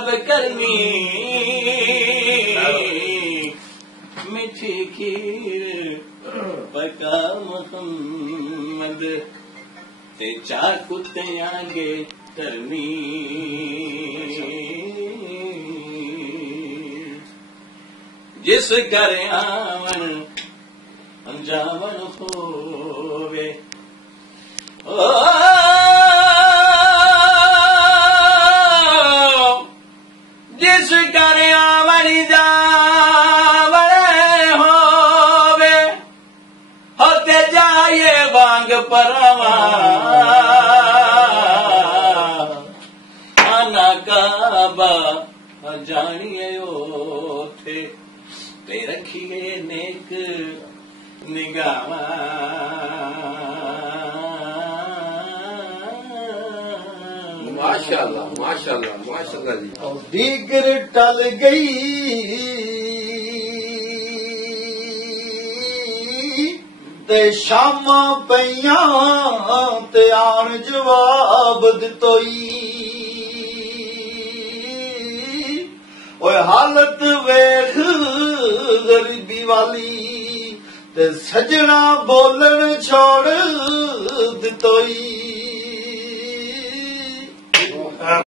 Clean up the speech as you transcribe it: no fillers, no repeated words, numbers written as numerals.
सब करनी मिठी खीर पका मोहम्मद ते चार कुत्ते आगे करनी जिस घर आवन अंजावन होवे जिस घर आवन जावन होवे होते जाए वांग परवा आना काबा जानिए ओथे ते रखिए नेक निगाह माशाल्लाह माशाल्लाह माशाल्लाह जी। और दीगर टल गई ते शामा पईयां ते आन जवाब दितोई ओए हालत वेख गरीबी वाली ते सजना बोलन छोड़ दितोई